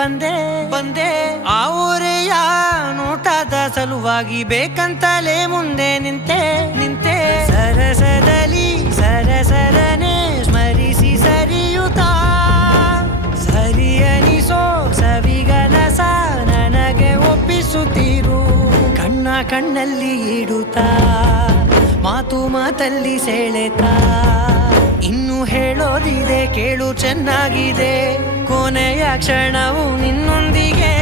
ಬಂದೆ ಬಂದೆ ಆ ಊರೆಯ ನೋಟದ ಸಲುವಾಗಿ ಬೇಕಂತಲೇ ಮುಂದೆ ನಿಂತೆ ನಿಂತೆ ಸರಸದಲ್ಲಿ ಸರಸರನೆ ಸ್ಮರಿಸಿ ಸರಿಯುತ್ತಾ ಸರಿ ಅನಿಸೋ ಸವಿಗನಸ ನನಗೆ ಒಪ್ಪಿಸುತ್ತೀರು ಕಣ್ಣ ಕಣ್ಣಲ್ಲಿ ಇಡುತ್ತಾ ಮಾತು ಮಾತಲ್ಲಿ ಸೆಳೆತಾ ಇನ್ನು ಹೇಳೋದಿದೆ ಕೇಳು ಚೆನ್ನಾಗಿದೆ ಕೊನೆಯ ಕ್ಷಣವು ನಿನ್ನೊಂದಿಗೆ